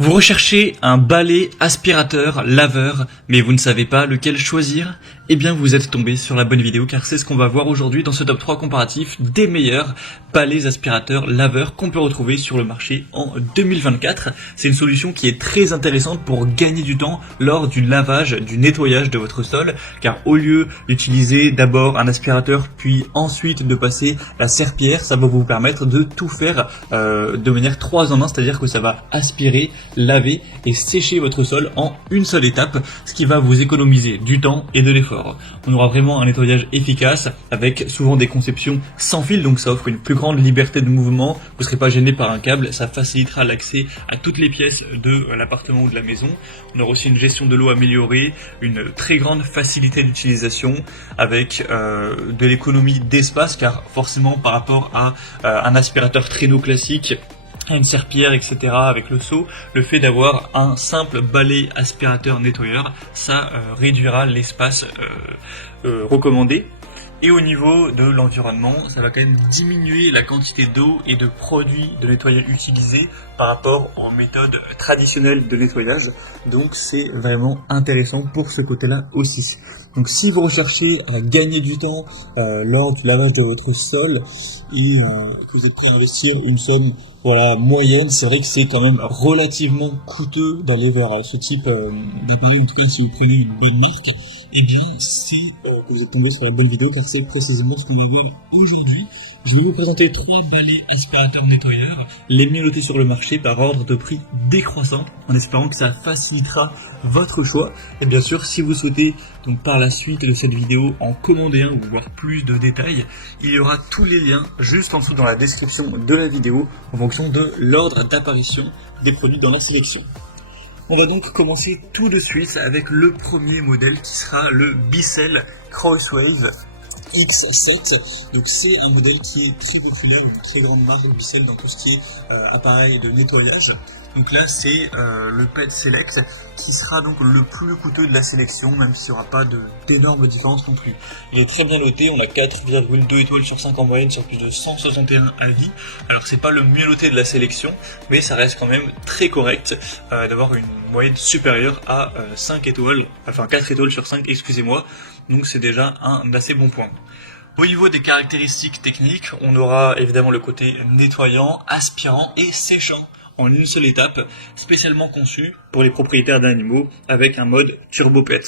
Vous recherchez un balai, aspirateur, laveur, mais vous ne savez pas lequel choisir? Eh bien vous êtes tombé sur la bonne vidéo car c'est ce qu'on va voir aujourd'hui dans ce top 3 comparatif des meilleurs balais, aspirateurs, laveurs qu'on peut retrouver sur le marché en 2024. C'est une solution qui est très intéressante pour gagner du temps lors du lavage, du nettoyage de votre sol, car au lieu d'utiliser d'abord un aspirateur puis ensuite de passer la serpillière, ça va vous permettre de tout faire de manière 3 en 1, c'est-à-dire que ça va aspirer, laver et sécher votre sol en une seule étape, ce qui va vous économiser du temps et de l'effort. On aura vraiment un nettoyage efficace avec souvent des conceptions sans fil, donc ça offre une plus grande liberté de mouvement, vous ne serez pas gêné par un câble, ça facilitera l'accès à toutes les pièces de l'appartement ou de la maison. On aura aussi une gestion de l'eau améliorée, une très grande facilité d'utilisation avec de l'économie d'espace, car forcément par rapport à un aspirateur traîneau classique, une serpillière, etc. avec le seau, le fait d'avoir un simple balai aspirateur nettoyeur, ça réduira l'espace recommandé. Et au niveau de l'environnement, ça va quand même diminuer la quantité d'eau et de produits de nettoyage utilisés par rapport aux méthodes traditionnelles de nettoyage. Donc c'est vraiment intéressant pour ce côté-là aussi. Donc si vous recherchez à gagner du temps lors du lavage de votre sol et que vous êtes prêt à investir une somme moyenne, c'est vrai que c'est quand même relativement coûteux d'aller vers ce type d'appareil. En tout cas, si vous prenez une bonne marque, eh bien c'est que vous êtes tombé sur la bonne vidéo, car c'est précisément ce qu'on va voir aujourd'hui. Je vais vous présenter 3 balais aspirateurs nettoyeurs, les mieux notés sur le marché par ordre de prix décroissant, en espérant que ça facilitera votre choix. Et bien sûr, si vous souhaitez donc par la suite de cette vidéo en commander un ou voir plus de détails, il y aura tous les liens juste en dessous dans la description de la vidéo en fonction de l'ordre d'apparition des produits dans la sélection. On va donc commencer tout de suite avec le premier modèle qui sera le Bissell Crosswave X7. Donc c'est un modèle qui est très populaire, une très grande marque Bissell dans tout ce qui est appareil de nettoyage. Donc là c'est le Pet Select qui sera donc le plus coûteux de la sélection, même s'il n'y aura pas d'énormes différences non plus. Il est très bien noté, on a 4,2 étoiles sur 5 en moyenne sur plus de 161 avis. Alors c'est pas le mieux noté de la sélection, mais ça reste quand même très correct d'avoir une moyenne supérieure à 5 étoiles, enfin 4 étoiles sur 5, excusez-moi. Donc c'est déjà un assez bon point. Au niveau des caractéristiques techniques, on aura évidemment le côté nettoyant, aspirant et séchant en une seule étape, spécialement conçu pour les propriétaires d'animaux avec un mode Turbo Pet.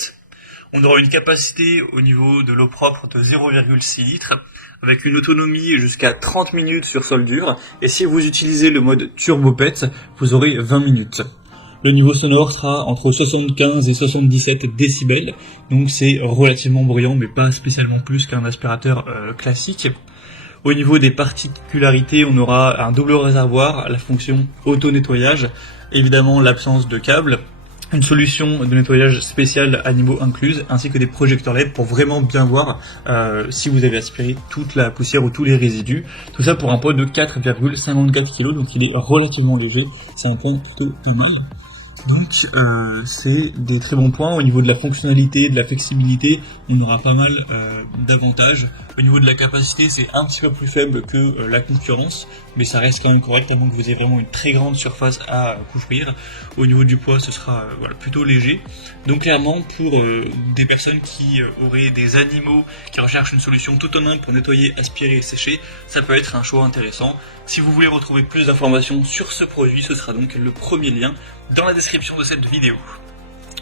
On aura une capacité au niveau de l'eau propre de 0,6 litres avec une autonomie jusqu'à 30 minutes sur sol dur, et si vous utilisez le mode Turbo Pet, vous aurez 20 minutes. Le niveau sonore sera entre 75 et 77 décibels, donc c'est relativement bruyant mais pas spécialement plus qu'un aspirateur classique. Au niveau des particularités, on aura un double réservoir, la fonction auto-nettoyage, évidemment l'absence de câble, une solution de nettoyage spéciale animaux incluse, ainsi que des projecteurs LED pour vraiment bien voir si vous avez aspiré toute la poussière ou tous les résidus. Tout ça pour un poids de 4,54 kg, donc il est relativement léger, c'est un point plutôt pas mal. Donc c'est des très bons points. Au niveau de la fonctionnalité, de la flexibilité, on aura pas mal d'avantages. Au niveau de la capacité, c'est un petit peu plus faible que la concurrence, mais ça reste quand même correct, à moins que vous ayez vraiment une très grande surface à couvrir. Au niveau du poids, ce sera plutôt léger. Donc clairement, pour des personnes qui auraient des animaux, qui recherchent une solution tout en un pour nettoyer, aspirer et sécher, ça peut être un choix intéressant. Si vous voulez retrouver plus d'informations sur ce produit, ce sera donc le premier lien dans la description de cette vidéo.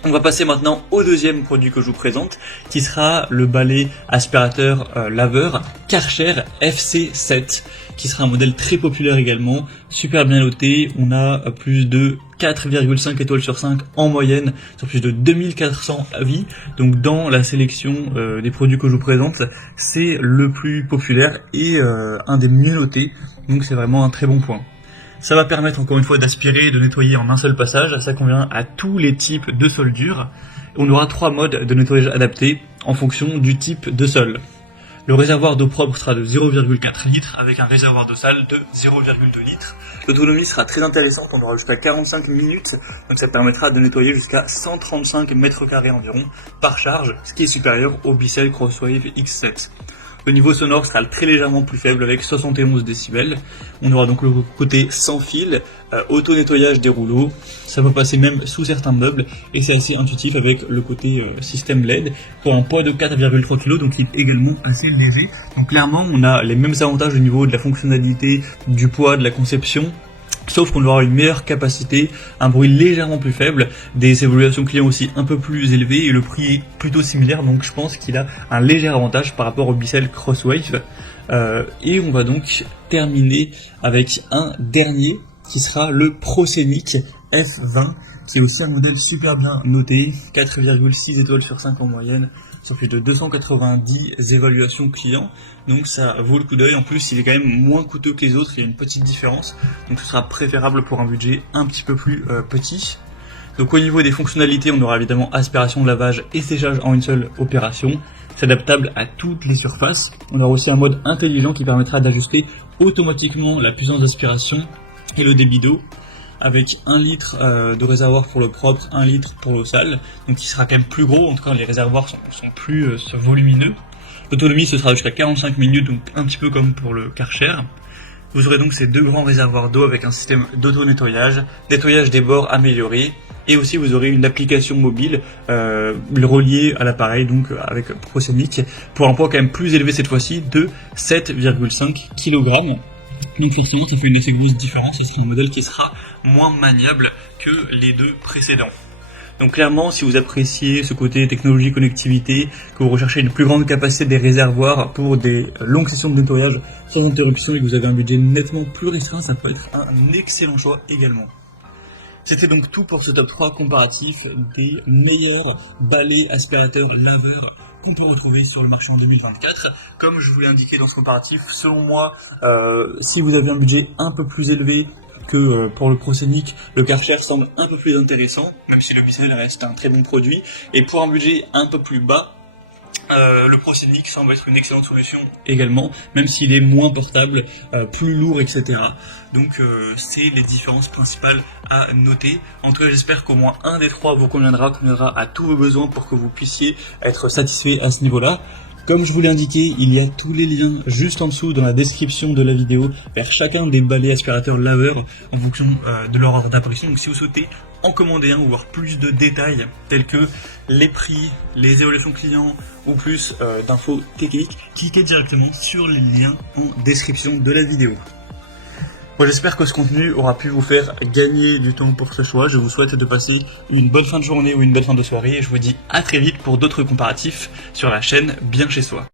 On va passer maintenant au deuxième produit que je vous présente, qui sera le balai aspirateur laveur Karcher FC7, qui sera un modèle très populaire également, super bien noté. On a plus de 4,5 étoiles sur 5 en moyenne sur plus de 2400 avis. Donc dans la sélection des produits que je vous présente, c'est le plus populaire et un des mieux notés, donc c'est vraiment un très bon point. Ça va permettre encore une fois d'aspirer et de nettoyer en un seul passage, ça convient à tous les types de sol dur. On aura 3 modes de nettoyage adaptés en fonction du type de sol. Le réservoir d'eau propre sera de 0,4 litres avec un réservoir d'eau sale de 0,2 litres. L'autonomie sera très intéressante, on aura jusqu'à 45 minutes, donc ça permettra de nettoyer jusqu'à 135 mètres carrés environ par charge, ce qui est supérieur au Bissell Crosswave X7. Le niveau sonore sera très légèrement plus faible avec 71 décibels. On aura donc le côté sans fil, auto-nettoyage des rouleaux, ça peut passer même sous certains meubles et c'est assez intuitif avec le côté système LED pour un poids de 4,3 kg, donc il est également assez léger. Donc clairement on a les mêmes avantages au niveau de la fonctionnalité, du poids, de la conception. Sauf qu'on aura une meilleure capacité, un bruit légèrement plus faible, des évaluations clients aussi un peu plus élevées et le prix est plutôt similaire, donc je pense qu'il a un léger avantage par rapport au Bissell Crosswave. Et on va donc terminer avec un dernier qui sera le ProScenic F20, qui est aussi un modèle super bien noté, 4,6 étoiles sur 5 en moyenne, ça fait de 290 évaluations clients, donc ça vaut le coup d'œil. En plus il est quand même moins coûteux que les autres, il y a une petite différence, donc ce sera préférable pour un budget un petit peu plus petit. Donc au niveau des fonctionnalités, on aura évidemment aspiration, lavage et séchage en une seule opération. C'est adaptable à toutes les surfaces. On aura aussi un mode intelligent qui permettra d'ajuster automatiquement la puissance d'aspiration et le débit d'eau, avec 1 litre de réservoir pour le propre, 1 litre pour l'eau sale, donc il sera quand même plus gros, en tout cas les réservoirs sont plus volumineux. L'autonomie ce sera jusqu'à 45 minutes, donc un petit peu comme pour le Karcher. Vous aurez donc ces deux grands réservoirs d'eau avec un système d'auto-nettoyage, nettoyage des bords amélioré, et aussi vous aurez une application mobile reliée à l'appareil, donc avec ProScenic, pour un poids quand même plus élevé cette fois-ci de 7,5 kg. Donc forcément ça fait une assez grosse différence, ce sera un modèle qui sera moins maniable que les deux précédents. Donc clairement, si vous appréciez ce côté technologie, connectivité, que vous recherchez une plus grande capacité des réservoirs pour des longues sessions de nettoyage sans interruption et que vous avez un budget nettement plus restreint, ça peut être un excellent choix également. C'était donc tout pour ce top 3 comparatif des meilleurs balais, aspirateurs, laveurs qu'on peut retrouver sur le marché en 2024. Comme je vous l'ai indiqué dans ce comparatif, selon moi, si vous avez un budget un peu plus élevé que pour le ProScenic, le Karcher semble un peu plus intéressant, même si le Bissell reste un très bon produit. Et pour un budget un peu plus bas, le ProScenic semble être une excellente solution également, même s'il est moins portable, plus lourd, etc. Donc c'est les différences principales à noter. En tout cas, j'espère qu'au moins un des trois vous conviendra à tous vos besoins pour que vous puissiez être satisfait à ce niveau-là. Comme je vous l'ai indiqué, il y a tous les liens juste en dessous dans la description de la vidéo vers chacun des balais aspirateurs laveurs en fonction de leur ordre d'apparition. Donc si vous souhaitez en commander un ou voir plus de détails tels que les prix, les évaluations clients ou plus d'infos techniques, cliquez directement sur les liens en description de la vidéo. Moi j'espère que ce contenu aura pu vous faire gagner du temps pour ce choix. Je vous souhaite de passer une bonne fin de journée ou une bonne fin de soirée et je vous dis à très vite pour d'autres comparatifs sur la chaîne Bien Chez Soi.